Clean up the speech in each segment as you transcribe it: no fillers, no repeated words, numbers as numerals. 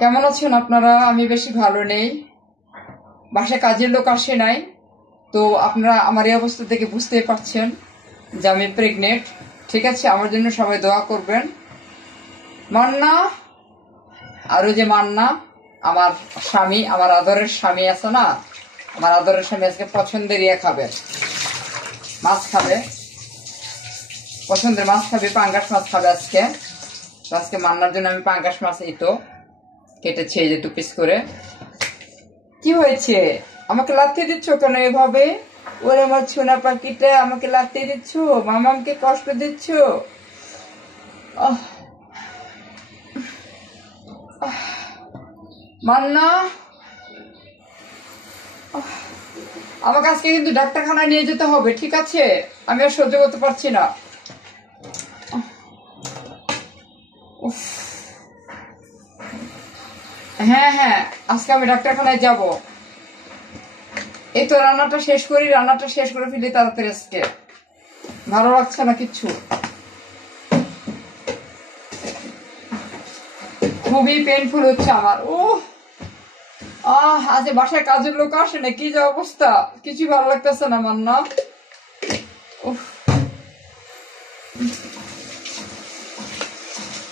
কেমন আছেন আপনারা? আমি বেশি ভালো নেই, বাসায় কাজের লোক আসে নাই। তো আপনারা আমার এই অবস্থা থেকে বুঝতেই পারছেন যে আমি প্রেগনেন্ট। ঠিক আছে, আমার জন্য সবাই দোয়া করবেন। মান্না, আরো যে মান্না আমার স্বামী, আমার আদরের স্বামী আছে না, আমার আদরের স্বামী আজকে পছন্দের খাবে, মাছ খাবে, পছন্দের মাছ খাবে, পাঙ্গাস মাছ খাবে আজকে। তো আজকে মান্নার জন্য আমি পাঙ্গাস মাছ এই তো কেটেছি, এই যে 2 পিস করে। কি হয়েছে? আমাকে লাথি দিচ্ছ কেন এভাবে? ওরে আমার সোনা পাখিটা, আমাকে লাথি দিচ্ছ, মামাকে কষ্ট দিচ্ছ। মান্না, আমাকে আজকে কিন্তু ডাক্তারখানায় নিয়ে যেতে হবে, ঠিক আছে? আমি আর সহ্য করতে পারছি না। হ্যাঁ হ্যাঁ, আজকে আমি ডাক্তারখানায় যাব। এই তো রান্নাটা শেষ করে ফেলি তাড়াতাড়ি। আজকে ভালো লাগছে না কিচ্ছু, খুবই পেইনফুল হচ্ছে আমার। আজ বাসায় কাজের লোক আসে না, কি যে অবস্থা, কিছু ভালো লাগতেছে না। মান্না,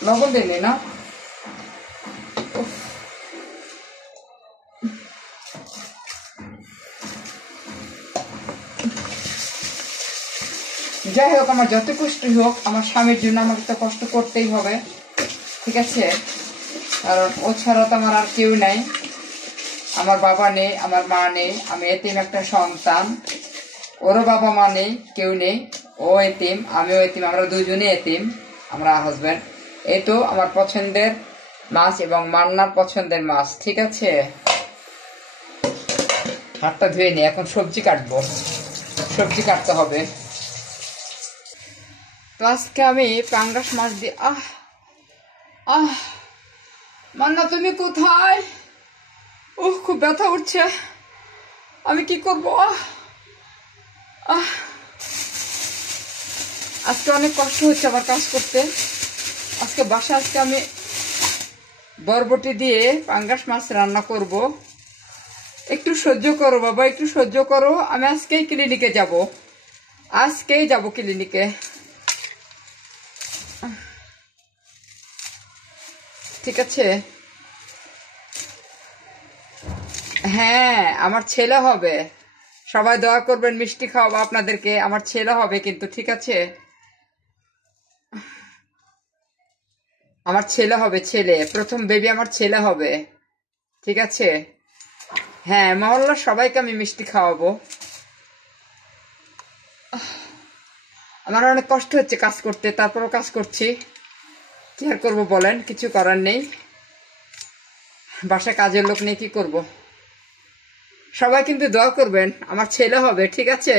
লবণ দিলি না? যাই হোক, আমার যত কষ্টই হোক, আমার স্বামীর জন্য আমাকে তো কষ্ট করতেই হবে, ঠিক আছে? কারণ ও ছাড়া তো আমার আর কেউ নাই। আমার বাবা নেই, আমার মা নেই, আমি এতিম একটা সন্তান। ওরও বাবা মা নেই, কেউ নেই। ও এতিম, আমিও এতিম, আমরা দুজনেই এতিম, আমরা হাজব্যান্ড। এই তো আমার পছন্দের মাছ এবং মান্নার পছন্দের মাছ, ঠিক আছে? হাতটা ধুয়ে নি, এখন সবজি কাটবো, সবজি কাটতে হবে। তো আজকে আমি পাঙ্গাস মাছ দিয়ে মান্না তুমি কোথায়? খুব ব্যথা উঠছে, আমি কি করবো? আজকে অনেক কষ্ট হচ্ছে আমার কাজ করতে। আজকে আমি বরবটি দিয়ে পাঙ্গাস মাছ রান্না করব। একটু সহ্য করো বাবা, একটু সহ্য করো। আমি আজকেই ক্লিনিকে যাব, ক্লিনিকে। ঠিক আছে? হ্যাঁ, আমার ছেলে হবে। সবাই দোয়া করবেন, মিষ্টি খাওয়াবো আপনাদেরকে। আমার ছেলে হবে কিন্তু, ঠিক আছে? আমার ছেলে হবে, ছেলে, প্রথম বেবি আমার ছেলে হবে, ঠিক আছে? হ্যাঁ, মহল্লার সবাইকে আমি মিষ্টি খাওয়াবো। আমার অনেক কষ্ট হচ্ছে কাজ করতে, তারপরও কাজ করছি। কি আর করবো বলেন, কিছু করার নেই। বাসায় কাজের লোক নেই, কি করব? সবাই কিন্তু দোয়া করবেন, আমার ছেলে হবে, ঠিক আছে?